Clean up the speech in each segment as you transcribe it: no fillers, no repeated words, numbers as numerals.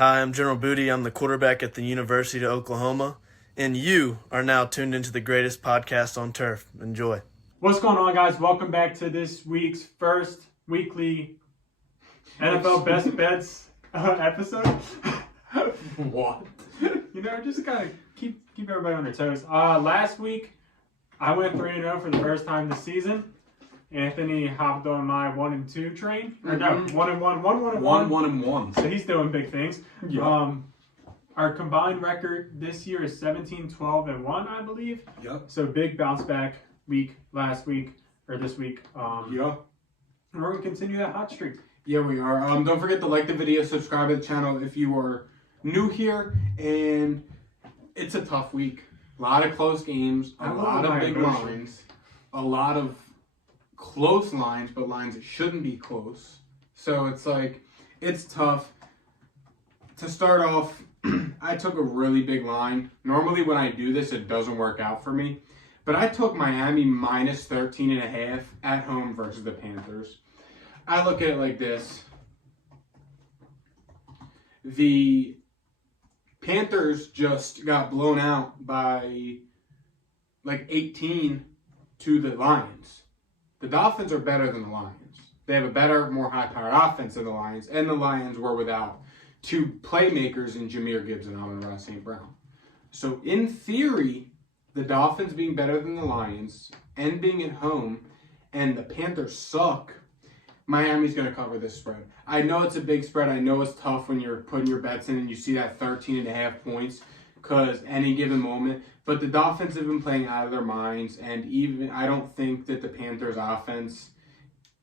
Hi, I'm General Booty. I'm the quarterback at the University of Oklahoma, and you are now tuned into the greatest podcast on turf. Enjoy. What's going on, guys? Welcome back to this week's first weekly NFL Best Bets episode. What? Just gotta keep everybody on their toes. Last week, I went 3-0 for the first time this season. Anthony hopped on my 1-2 train. Or no, 1-1, 1-1. So he's doing big things. Yeah. Our combined record this year is 17-12-1, I believe. Yep. So big bounce back week last week or this week. Yeah. And we're gonna continue that hot streak. Yeah, we are. Don't forget to like the video, subscribe to the channel if you are new here. And it's a tough week. A lot of close games, a lot of big lines, a lot of close lines, but lines that shouldn't be close. So it's tough. To start off, I took a really big line. Normally when I do this, it doesn't work out for me. But I took Miami minus 13.5 at home versus the Panthers. I look at it like this. The Panthers just got blown out by 18 to the Lions. The Dolphins are better than the Lions. They have a better, more high-powered offense than the Lions, and the Lions were without two playmakers in Jahmyr Gibbs and Amon-Ra St. Brown. So in theory, the Dolphins being better than the Lions and being at home, and the Panthers suck, Miami's going to cover this spread. I know it's a big spread. I know it's tough when you're putting your bets in and you see that 13.5 points because any given moment. But the Dolphins have been playing out of their minds, and even I don't think that the Panthers' offense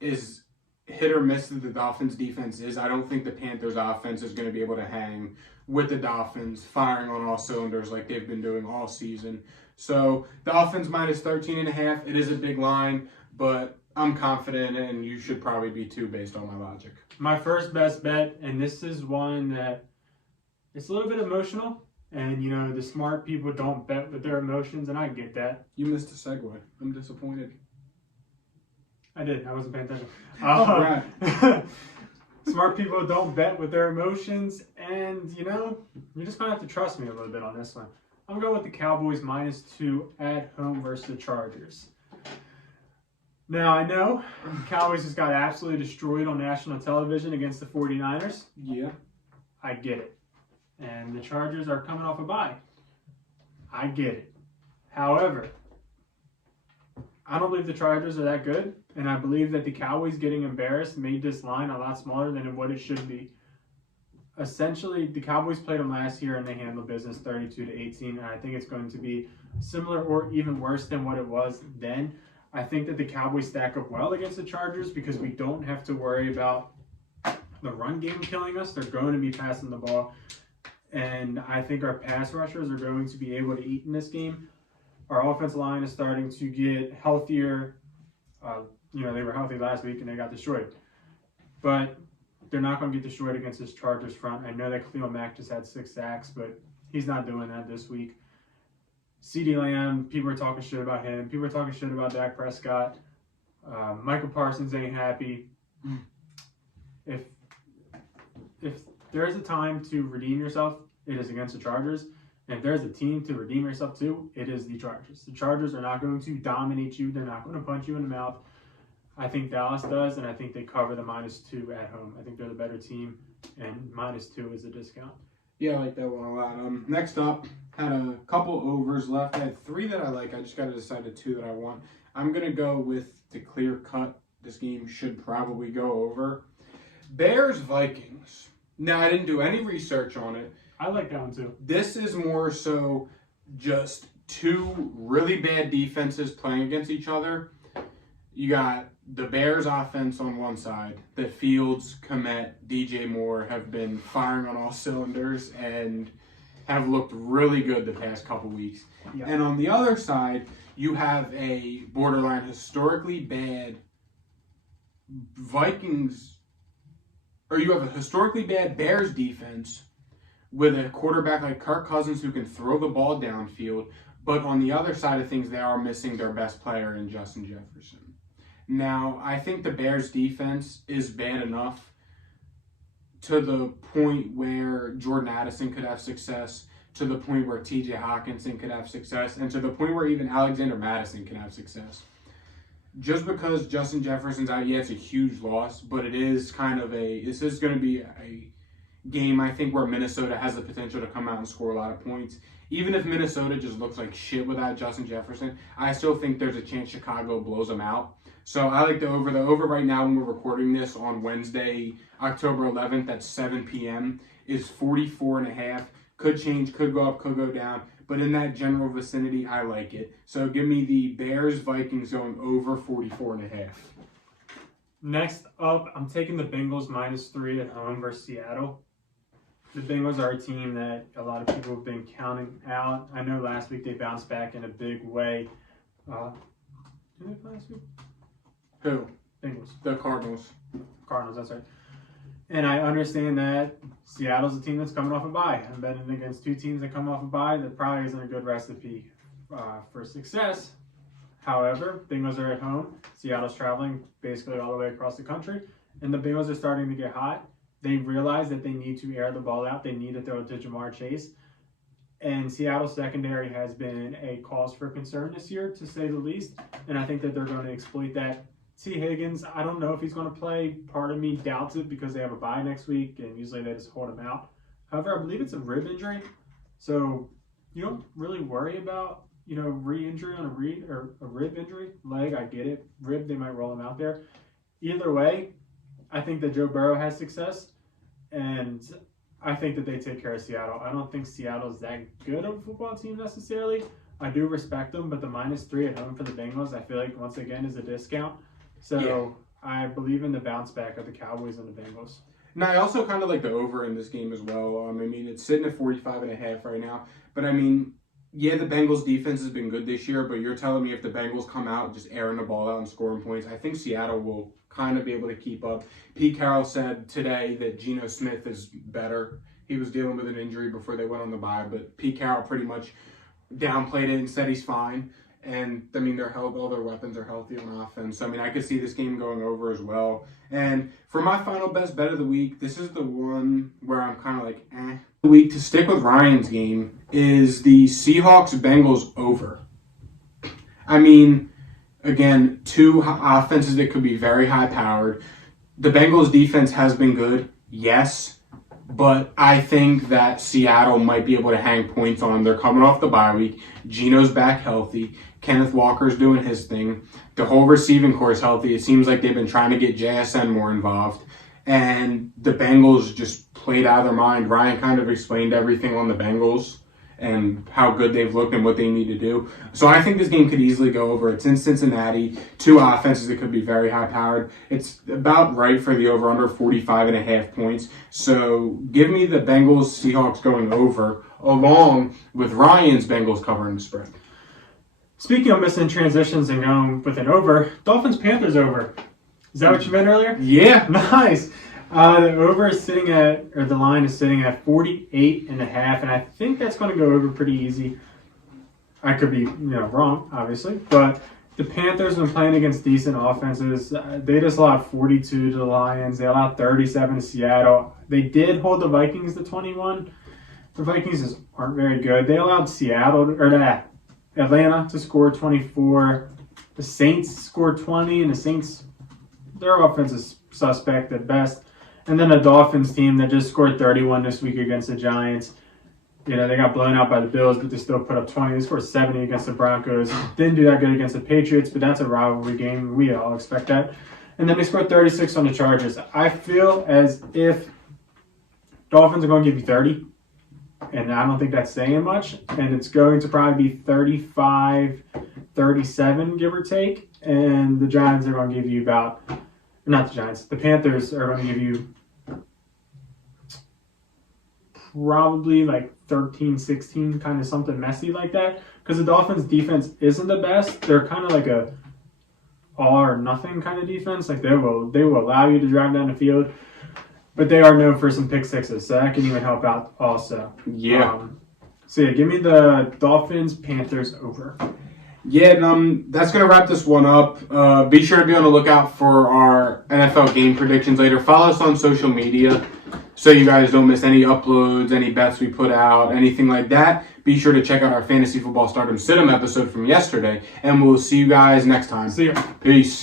is hit or miss that the Dolphins' defense is. I don't think the Panthers' offense is going to be able to hang with the Dolphins firing on all cylinders like they've been doing all season. So Dolphins minus 13.5. It is a big line, but I'm confident, and you should probably be too based on my logic. My first best bet, and this is one that it's a little bit emotional, and the smart people don't bet with their emotions, and I get that. You missed a segue. I'm disappointed. I did. I wasn't paying attention. Right. Smart people don't bet with their emotions, and you're just gonna have to trust me a little bit on this one. I'm going with the Cowboys minus 2 at home versus the Chargers. Now, I know the Cowboys just got absolutely destroyed on national television against the 49ers. Yeah. I get it. And the Chargers are coming off a bye. I get it. However, I don't believe the Chargers are that good, and I believe that the Cowboys getting embarrassed made this line a lot smaller than what it should be. Essentially, the Cowboys played them last year, and they handled business 32-18, and I think it's going to be similar or even worse than what it was then. I think that the Cowboys stack up well against the Chargers because we don't have to worry about the run game killing us. They're going to be passing the ball. And I think our pass rushers are going to be able to eat in this game. Our offensive line is starting to get healthier. They were healthy last week and they got destroyed. But they're not going to get destroyed against this Chargers front. I know that Khalil Mack just had 6 sacks, but he's not doing that this week. CeeDee Lamb, people are talking shit about him. People are talking shit about Dak Prescott. Michael Parsons ain't happy. If there's a time to redeem yourself, it is against the Chargers. And if there's a team to redeem yourself to, it is the Chargers. The Chargers are not going to dominate you. They're not going to punch you in the mouth. I think Dallas does, and I think they cover the minus 2 at home. I think they're the better team, and minus 2 is a discount. Yeah, I like that one a lot. Next up, had a couple overs left. I had 3 that I like. I just got to decide the 2 that I want. I'm going to go with the clear cut. This game should probably go over. Bears-Vikings. Now, I didn't do any research on it. I like that one too. This is more so just 2 really bad defenses playing against each other. You got the Bears offense on one side. The Fields, Kmet, DJ Moore have been firing on all cylinders and have looked really good the past couple weeks. Yeah. And on the other side, you have a borderline historically bad you have a historically bad Bears defense with a quarterback like Kirk Cousins who can throw the ball downfield, but on the other side of things, they are missing their best player in Justin Jefferson. Now, I think the Bears defense is bad enough to the point where Jordan Addison could have success, to the point where TJ Hawkinson could have success, and to the point where even Alexander Madison can have success. Just because Justin Jefferson's out, yeah, it's a huge loss, but this is going to be a game, I think, where Minnesota has the potential to come out and score a lot of points. Even if Minnesota just looks like shit without Justin Jefferson, I still think there's a chance Chicago blows them out. So I like the over. The over right now, when we're recording this on Wednesday, October 11th at 7 p.m. is 44.5. Could change, could go up, could go down. But in that general vicinity, I like it. So give me the Bears-Vikings going over 44.5. Next up, I'm taking the Bengals -3 at home versus Seattle. The Bengals are a team that a lot of people have been counting out. I know last week they bounced back in a big way. Did they play last week? Who? Bengals. The Cardinals. Cardinals, that's right. And I understand that Seattle's a team that's coming off a bye. I'm betting against two teams that come off a bye. That probably isn't a good recipe for success. However, Bengals are at home. Seattle's traveling basically all the way across the country. And the Bengals are starting to get hot. They realize that they need to air the ball out. They need to throw it to Jamar Chase. And Seattle's secondary has been a cause for concern this year, to say the least. And I think that they're going to exploit that. T. Higgins, I don't know if he's going to play. Part of me doubts it because they have a bye next week, and usually they just hold him out. However, I believe it's a rib injury. So you don't really worry about, re-injury on a rib injury. Leg, I get it. Rib, they might roll him out there. Either way, I think that Joe Burrow has success, and I think that they take care of Seattle. I don't think Seattle's that good of a football team necessarily. I do respect them, but the -3 at home for the Bengals, I feel like, once again, is a discount. So yeah. I believe in the bounce back of the Cowboys and the Bengals. Now, I also kind of like the over in this game as well. It's sitting at 45.5 right now. But, yeah, the Bengals defense has been good this year, but you're telling me if the Bengals come out just airing the ball out and scoring points, I think Seattle will kind of be able to keep up. Pete Carroll said today that Geno Smith is better. He was dealing with an injury before they went on the bye, but Pete Carroll pretty much downplayed it and said he's fine. And, they're healthy. All their weapons are healthy on offense. So, I could see this game going over as well. And for my final best bet of the week, this is the one where I'm kind of like, The week to stick with Ryan's game is the Seahawks-Bengals over. Again, two offenses that could be very high-powered. The Bengals' defense has been good, yes. But I think that Seattle might be able to hang points on them. They're coming off the bye week. Geno's back healthy. Kenneth Walker's doing his thing. The whole receiving core is healthy. It seems like they've been trying to get JSN more involved. And the Bengals just played out of their mind. Ryan kind of explained everything on the Bengals and how good they've looked and what they need to do. So I think this game could easily go over. It's in Cincinnati. Two offenses that could be very high-powered. It's about right for the over-under 45.5 points. So give me the Bengals-Seahawks going over, along with Ryan's Bengals covering the spread. Speaking of missing transitions and going with an over, Dolphins-Panthers over. Is that what you meant earlier? Yeah. Nice. The over is sitting at, or the line is sitting at 48.5, and I think that's going to go over pretty easy. I could be, wrong, obviously, but the Panthers have been playing against decent offenses. They just allowed 42 to the Lions. They allowed 37 to Seattle. They did hold the Vikings to 21. The Vikings just aren't very good. They allowed Atlanta to score 24. The Saints scored 20, and the Saints, their offense is suspect at best. And then a Dolphins team that just scored 31 this week against the Giants. They got blown out by the Bills, but they still put up 20. They scored 70 against the Broncos. Didn't do that good against the Patriots, but that's a rivalry game. We all expect that. And then they scored 36 on the Chargers. I feel as if Dolphins are going to give you 30, and I don't think that's saying much. And it's going to probably be 35-37, give or take. And the Giants are going to give you the Panthers are going to give you probably like 13-16, kind of something messy like that. Because the Dolphins' defense isn't the best. They're kind of like a all or nothing kind of defense. Like they will allow you to drive down the field, but they are known for some pick sixes, so that can even help out also. Yeah. Give me the Dolphins-Panthers over. Yeah, that's going to wrap this one up. Be sure to be on the lookout for our NFL game predictions later. Follow us on social media. so you guys don't miss any uploads, any bets we put out, anything like that, be sure to check out our Fantasy Football Stardom Sit 'em episode from yesterday, and we'll see you guys next time. See ya. Peace.